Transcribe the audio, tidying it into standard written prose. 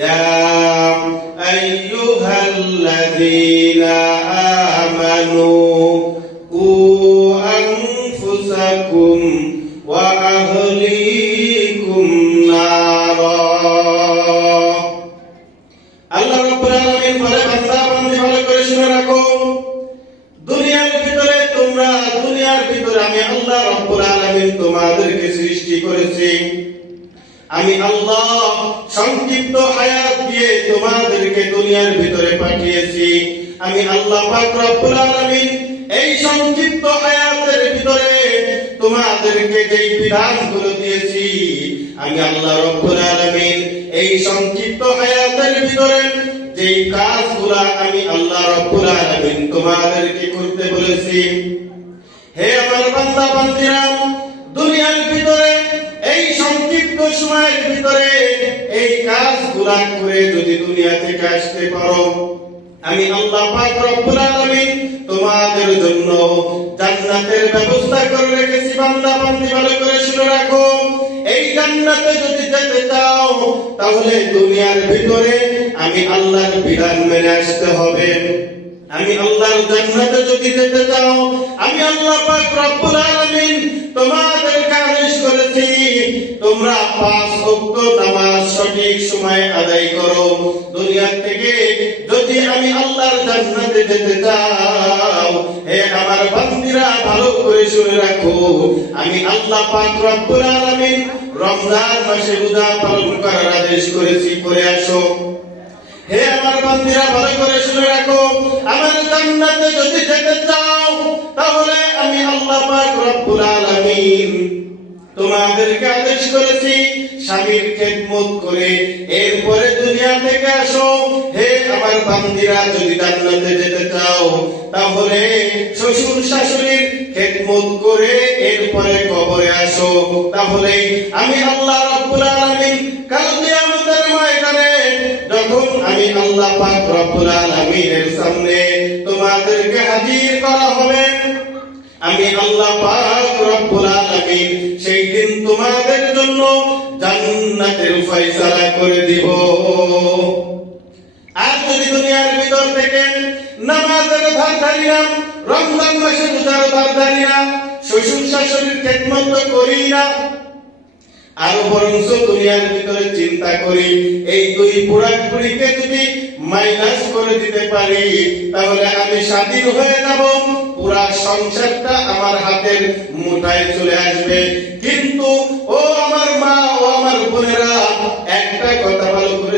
ইয়া আইয়ুহাল্লাযীনা আমানু কু আনফুসাকুম ওয়া আহলিকুম নারা। আল্লাহ রাব্বুল আলামিন বলে, বান্দা বান্দী ভালো করে শুনে রাখো, দুনিয়ার ভিতরে আমি আল্লাহ রাব্বুল আলামিন তোমাদেরকে সৃষ্টি করেছি। আমি আল্লাহ সংক্ষিপ্ত হায়াত দিয়ে তোমাদেরকে দুনিয়ার ভিতরে পাঠিয়েছি। আমি আল্লাহ পাক রব্বুল আলামিন এই সংক্ষিপ্ত হায়াতের ভিতরে তোমাদেরকে যেই বিধানগুলো দিয়েছি, আমি আল্লাহ রব্বুল আলামিন এই সংক্ষিপ্ত হায়াতের ভিতরে যেই কাজগুলো আমি আল্লাহ রব্বুল আলামিন তোমাদেরকে করতে বলেছি, হে আমার বান্দা বান্দীরা, দুনিয়ার ভিতরে এই সংক্ষিপ্ত সময়ের ভিতরে এই কাজগুলো করে যদি দুনিয়া থেকে আসতে পারো, আমি আল্লাহ পাক রব্বুল আলামিন তোমাদের জন্য জান্নাতের ব্যবস্থা করে রেখেছি। বান্দা বান্দী ভালো করে শুনে রাখো, এই জান্নাতে যদি যেতে চাও তাহলে দুনিয়ার ভিতরে আমি আল্লাহর বিধান মেনে আসতে হবে। আমি আল্লাহর জান্নাতে যদি যেতে চাও, আমি আল্লাহ পাক রব্বুল আলামিন তোমাদেরকে আদেশ করেছি তোমরা 5 ওয়াক্ত নামাজ সঠিক সময়ে আদায় করো। দুনিয়া থেকে যদি আমি আল্লাহর জান্নাতে যেতে চাও, হে আমার বান্দীরা ভালো করে শুনে রাখো, আমি আল্লাহ পাক রব্বুল আলামিন রমজান মাসে রোজা পালন করার আদেশ করেছি, করে আসো। হে আমার বান্দীরা ভালো করে শুনে রাখো, আমার জান্নাতে যদি যেতে চাও তাহলে আমি আল্লাহ পাক রব্বুল আলামিন তোমাদেরকে আদেশ করেছি স্বামীর খেদমত করে এরপরে দুনিয়া থেকে আসো। হে আমার বান্দীরা যদি জান্নাতে যেতে চাও তাহলে শ্বশুর শাশুড়ির খেদমত করে এরপরে কবরে আসো। তাহলে আমি আল্লাহ রাব্বুল আলামিন কাল কিয়ামতের ময়দানে যখন আমি আল্লাহ পাক রব্বুল আলামিনের সামনে তোমাদেরকে হাজির করা হবে, আমি আল্লাহ পাক রব্বুল আলামিন সেই দিন তোমাদের জন্য জান্নাতের ফয়সালা করে দিব। আর যদি দুনিয়ার ভিতর থেকে নামাজের ধার ধারি না, রমজান মাসে রোজার ধার ধারি না, শ্বশুর শাশুড়ির খেদমত করি না, আরো বরঞ্চ দুনিয়ার ভিতরে চিন্তা করি এই 2 পুরাপুরিকে যদি মাইনাস করে দিতে পারি তাহলে আমি স্বাধীন হয়ে যাব, পুরা সংসারটা আমার হাতের মুঠায় চলে আসবে। কিন্তু ও আমার মা, ও আমার বোনেরা, একটা কথা ভালো করে